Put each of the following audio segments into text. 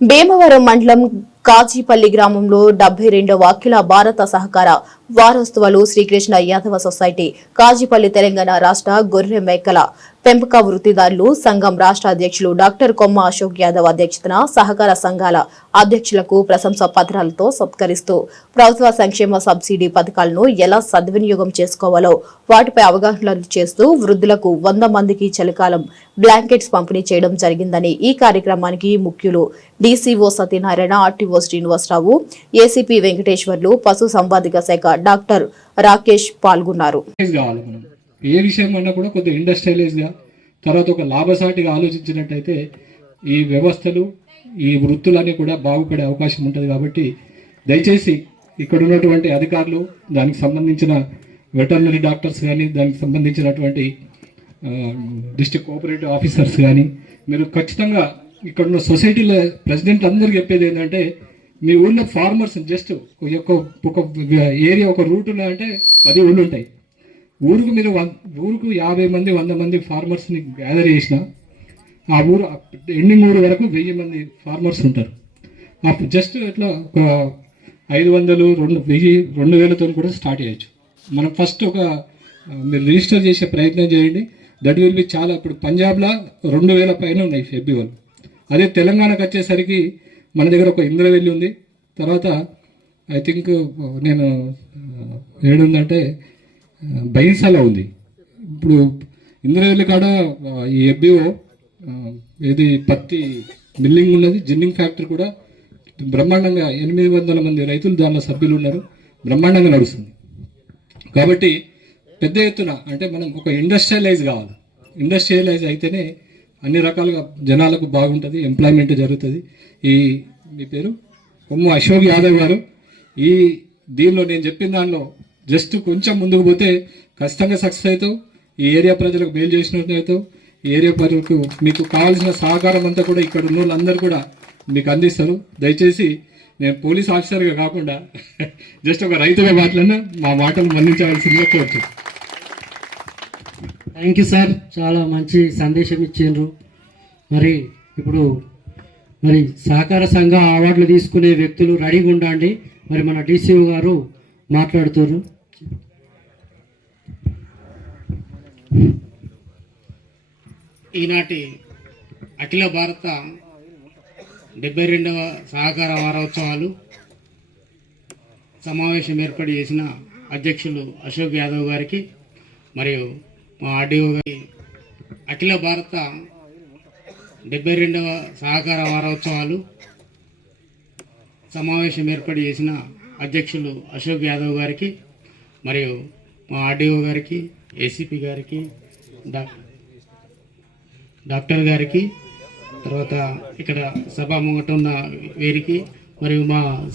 భీమవరం మండలం కాజీపల్లి గ్రామంలో డెబ్బై రెండవ అఖిల భారత సహకార వారోత్సవాలు శ్రీకృష్ణ యాదవ సొసైటీ కాజీపల్లి తెలంగాణ రాష్ట్ర గొర్రె మేకల పెంపక వృత్తిదారులు సంఘం రాష్ట్ర అధ్యక్షులు డాక్టర్ కొమ్మ అశోక్ యాదవ్ అధ్యక్షతన సహకార సంఘాల అధ్యక్షులకు ప్రశంసా పత్రాలతో సత్కరిస్తూ ప్రభుత్వ సంక్షేమ సబ్సిడీ పథకాలను ఎలా సద్వినియోగం చేసుకోవాలో వాటిపై అవగాహన చేస్తూ వృద్ధులకు వంద మందికి చలికాలం బ్లాంకెట్స్ పంపిణీ చేయడం జరిగిందని ఈ కార్యక్రమానికి ముఖ్యులు DCO Satyanarayana RTO Srinivasa Rao ACP Venkateswarlu పశు సంవర్ధక శాఖ డాక్టర్ రాకేష్ పాల్గొన్నారు. ఏ విషయం అన్నా కూడా కొద్దిగా ఇండస్ట్రియలైజ్గా తర్వాత ఒక లాభసాటిగా ఆలోచించినట్టయితే ఈ వ్యవస్థలు ఈ వృత్తులన్నీ కూడా బాగుపడే అవకాశం ఉంటుంది కాబట్టి దయచేసి ఇక్కడ ఉన్నటువంటి అధికారులు దానికి సంబంధించిన వెటర్నరీ డాక్టర్స్ కానీ దానికి సంబంధించినటువంటి డిస్ట్రిక్ట్ కోఆపరేటివ్ ఆఫీసర్స్ కానీ మీరు ఖచ్చితంగా ఇక్కడున్న సొసైటీలో ప్రెసిడెంట్ అందరికీ చెప్పేది ఏంటంటే మీ ఊళ్ళో ఫార్మర్స్ జస్ట్ ఒక ఒక ఏరియా ఒక రూట్ అంటే పది ఊళ్ళు ఉంటాయి ఊరుకు మీరు ఊరుకు యాభై మంది వంద మంది ఫార్మర్స్ని గ్యాదర్ చేసిన ఆ ఊరు ఎండింగ్ ఊరు వరకు వెయ్యి మంది ఫార్మర్స్ ఉంటారు. ఆ జస్ట్ ఇట్లా ఒక ఐదు వందలు రెండు వెయ్యి రెండు వేలతో కూడా స్టార్ట్ చేయొచ్చు. మనం ఫస్ట్ ఒక మీరు రిజిస్టర్ చేసే ప్రయత్నం చేయండి. దట్ విల్ బి చాలా ఇప్పుడు పంజాబ్లో రెండు వేల పైన ఉన్నాయి ఫెబ్రివల్ అదే తెలంగాణకు వచ్చేసరికి మన దగ్గర ఒక ఇంద్రవెల్లి ఉంది. తర్వాత ఐ థింక్ నేను ఏడుందంటే బైన్సాలో ఉంది. ఇప్పుడు ఇంద్రవెల్లి కాడ ఈ ఎబ్బిఓ ఇది పత్తి మిల్లింగ్ ఉన్నది జిన్నింగ్ ఫ్యాక్టరీ కూడా బ్రహ్మాండంగా ఎనిమిది వందల మంది రైతులు దానిలో సభ్యులు ఉన్నారు. బ్రహ్మాండంగా నడుస్తుంది. కాబట్టి పెద్ద ఎత్తున అంటే మనం ఒక ఇండస్ట్రియలైజ్ కావాలి. ఇండస్ట్రియలైజ్ అయితేనే అన్ని రకాలుగా జనాలకు బాగుంటుంది ఎంప్లాయ్మెంట్ జరుగుతుంది. ఈ మీ పేరు? కొమ్ము అశోక్ యాదవ్ గారు. ఈ దీనిలో నేను చెప్పిన దానిలో జస్ట్ కొంచెం ముందుకు పోతే ఖచ్చితంగా సక్సెస్ అవుతావు. ఈ ఏరియా ప్రజలకు మేలు చేసినట్టు అవుతావు. ఈ ఏరియా ప్రజలకు మీకు కావాల్సిన సహకారం అంతా కూడా ఇక్కడ ఉన్న వాళ్ళందరూ కూడా మీకు అందిస్తారు. దయచేసి నేను పోలీస్ ఆఫీసర్గా కాకుండా జస్ట్ ఒక రైతుగా మాట్లాడినా మా మాటలు మన్నించవలసిందిగా కోరుచు థ్యాంక్ యూ సార్ చాలా మంచి సందేశం ఇచ్చిండ్రు. మరి ఇప్పుడు మరి సహకార సంఘ అవార్డులు తీసుకునే వ్యక్తులు రెడీగా ఉండండి. మరి మన డీసీఓ గారు మాట్లాడుతున్నారు. ఈనాటి అఖిల భారత డెబ్బై రెండవ సహకార వారోత్సవాలు సమావేశం ఏర్పాటు చేసిన అధ్యక్షులు అశోక్ యాదవ్ గారికి మరియు మా ఆర్డీఓ గారి అఖిల భారత డెబ్బై రెండవ సహకార వారోత్సవాలు సమావేశం ఏర్పాటు చేసిన అధ్యక్షులు అశోక్ యాదవ్ గారికి మరియు మా ఆర్డీఓ గారికి ఏసీపీ గారికి డా- డాక్టర్ గారికి తర్వాత ఇక్కడ సభ ముంగట ఉన్న వీరికి మరియు మా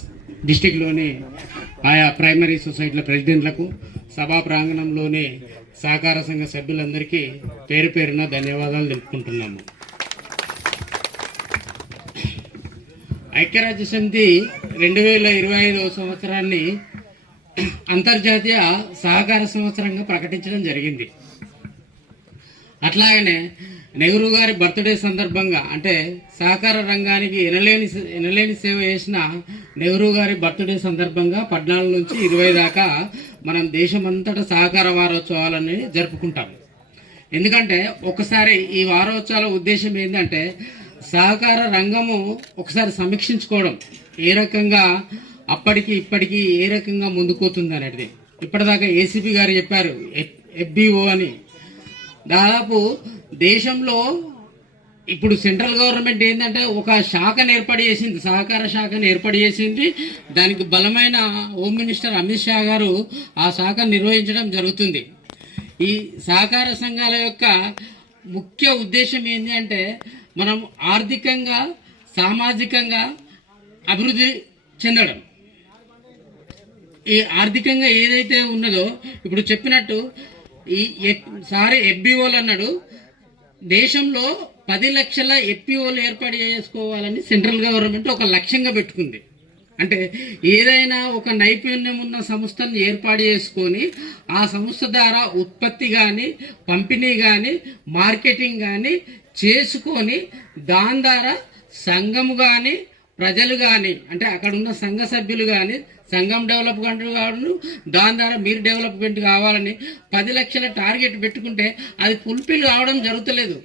డిస్టిక్లోని ఆయా ప్రైమరీ సొసైటీల ప్రెసిడెంట్లకు సభా ప్రాంగణంలోని సహకార సంఘ సభ్యులందరికీ పేరు పేరున ధన్యవాదాలు తెలుపుకుంటున్నాము. ఐక్యరాజ్య సమితి రెండు వేల ఇరవై ఐదవ సంవత్సరాన్ని అంతర్జాతీయ సహకార సంవత్సరంగా ప్రకటించడం జరిగింది. అట్లాగనే నెహ్రూ గారి బర్త్డే సందర్భంగా అంటే సహకార రంగానికి ఎనలేని ఎనలేని సేవ చేసిన నెహ్రూ గారి బర్త్డే సందర్భంగా పద్నాలుగు నుంచి ఇరవై దాకా మనం దేశమంతటా సహకార వారోత్సవాలని జరుపుకుంటాం. ఎందుకంటే ఒకసారి ఈ వారోత్సవాల ఉద్దేశం ఏంటంటే సహకార రంగము ఒకసారి సమీక్షించుకోవడం. ఏ రకంగా అప్పటికి ఇప్పటికి ఏ రకంగా ముందుకోతుంది అనేది. ఇప్పటిదాకా ఏసీపీ గారు చెప్పారు ఎఫ్బిఓ అని. దాదాపు దేశంలో ఇప్పుడు సెంట్రల్ గవర్నమెంట్ ఏంటంటే ఒక శాఖను ఏర్పాటు చేసింది సహకార శాఖను ఏర్పాటు చేసింది. దానికి బలమైన హోమ్ మినిస్టర్ అమిత్ షా గారు ఆ శాఖను నిర్వహించడం జరుగుతుంది. ఈ సహకార సంఘాల యొక్క ముఖ్య ఉద్దేశం ఏంటి అంటే మనం ఆర్థికంగా సామాజికంగా అభివృద్ధి చెందడం. ఈ ఆర్థికంగా ఏదైతే ఉన్నదో ఇప్పుడు చెప్పినట్టు ఈ సారీ ఎఫ్బిఓలు అన్నాడు. దేశంలో పది లక్షల ఎఫ్పిఓలు ఏర్పాటు చేసుకోవాలని సెంట్రల్ గవర్నమెంట్ ఒక లక్ష్యంగా పెట్టుకుంది. అంటే ఏదైనా ఒక నైపుణ్యం ఉన్న సంస్థను ఏర్పాటు చేసుకొని ఆ సంస్థ ద్వారా ఉత్పత్తి కానీ పంపిణీ కానీ మార్కెటింగ్ కానీ చేసుకొని దాని ద్వారా సంఘము కానీ ప్రజలు కానీ అంటే అక్కడ ఉన్న సంఘ సభ్యులు కానీ సంఘం డెవలప్మెంట్ కావడం దాని ద్వారా మీరు డెవలప్మెంట్ కావాలని పది లక్షల టార్గెట్ పెట్టుకుంటే అది ఫుల్ఫిల్ కావడం జరుగుతలేదు.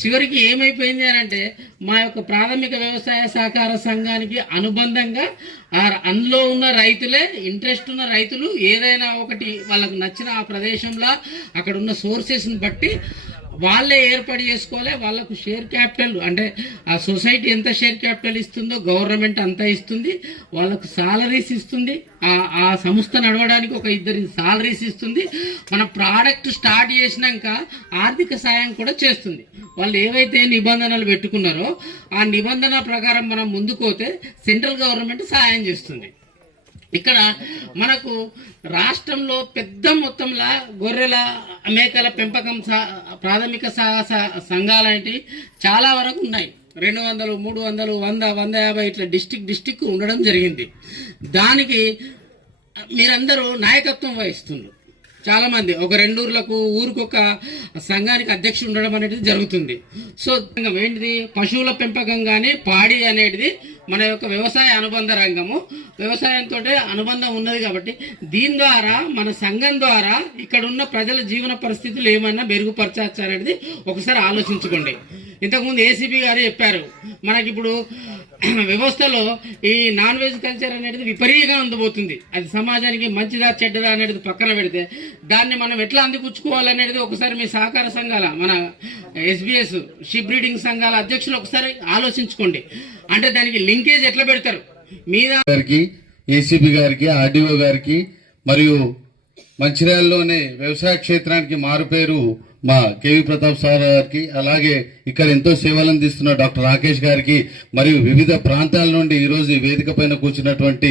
చివరికి ఏమైపోయింది అని అంటే మా యొక్క ప్రాథమిక వ్యవసాయ సహకార సంఘానికి అనుబంధంగా ఆ అందులో ఉన్న రైతులే ఇంట్రెస్ట్ ఉన్న రైతులు ఏదైనా ఒకటి వాళ్ళకు నచ్చిన ఆ ప్రదేశంలో అక్కడ ఉన్న సోర్సెస్ని బట్టి వాళ్ళే ఏర్పాటు చేసుకోవాలి వాళ్ళకు షేర్ క్యాపిటల్ అంటే ఆ సొసైటీ ఎంత షేర్ క్యాపిటల్ ఇస్తుందో గవర్నమెంట్ అంతా ఇస్తుంది వాళ్ళకు సాలరీస్ ఇస్తుంది ఆ ఆ సంస్థ నడవడానికి ఒక ఇద్దరి సాలరీస్ ఇస్తుంది మన ప్రోడక్ట్ స్టార్ట్ చేసినాక ఆర్థిక సాయం కూడా చేస్తుంది. వాళ్ళు ఏవైతే నిబంధనలు పెట్టుకున్నారో ఆ నిబంధన ప్రకారం మనం ముందుకు పోతే సెంట్రల్ గవర్నమెంట్ సహాయం చేస్తుంది. ఇక్కడ మనకు రాష్ట్రంలో పెద్ద మొత్తంలో గొర్రెల మేకల పెంపకం సా- ప్రాథమిక సాహస సంఘాలంటి చాలా వరకు ఉన్నాయి. రెండు వందలు మూడు వందలు వంద వంద యాభై ఇట్లా డిస్టిక్ డిస్టిక్ ఉండడం జరిగింది. దానికి మీరందరూ నాయకత్వం వహిస్తున్నారు చాలా మంది ఒక రెండు ఊర్లకు ఊరికొక సంఘానికి అధ్యక్షుడు ఉండడం అనేది జరుగుతుంది. సో ఏంటిది? పశువుల పెంపకం కానీ పాడి అనేది మన యొక్క వ్యవసాయ అనుబంధ రంగము. వ్యవసాయంతో అనుబంధం ఉన్నది కాబట్టి దీని ద్వారా మన సంఘం ద్వారా ఇక్కడ ఉన్న ప్రజల జీవన పరిస్థితులు ఏమైనా మెరుగుపరచచ్చనేది ఒకసారి ఆలోచించుకోండి. ఇంతకుముందు ఏసీబీ గారు చెప్పారు మనకి ఇప్పుడు వ్యవస్థలో ఈ నాన్ వెజ్ కల్చర్ అనేది విపరీతంగా అందుబోతుంది. అది సమాజానికి మంచిదా చెడ్డదా అనేది పక్కన పెడితే దాన్ని మనం ఎట్లా అందిపుచ్చుకోవాలనేది ఒకసారి మీ సహకార సంఘాల మన ఎస్బీఎస్ షిప్ బ్రీడింగ్ సంఘాల అధ్యక్షులు ఒకసారి ఆలోచించుకోండి. అంటే దానికి లింకేజ్ ఎట్లా పెడతారు? మీద గారికి ఏసీబీ గారికి ఆర్డీఓ గారికి మరియు మంచిర్యాలలోనే వ్యవసాయ క్షేత్రానికి మారుపేరు మా కేవి ప్రతాప్ సార్ గారికి అలాగే ఇక్కడ ఎంతో సేవలు అందిస్తున్న డాక్టర్ రాకేష్ గారికి మరియు వివిధ ప్రాంతాల నుండి ఈరోజు ఈ వేదిక పైన కూర్చున్నటువంటి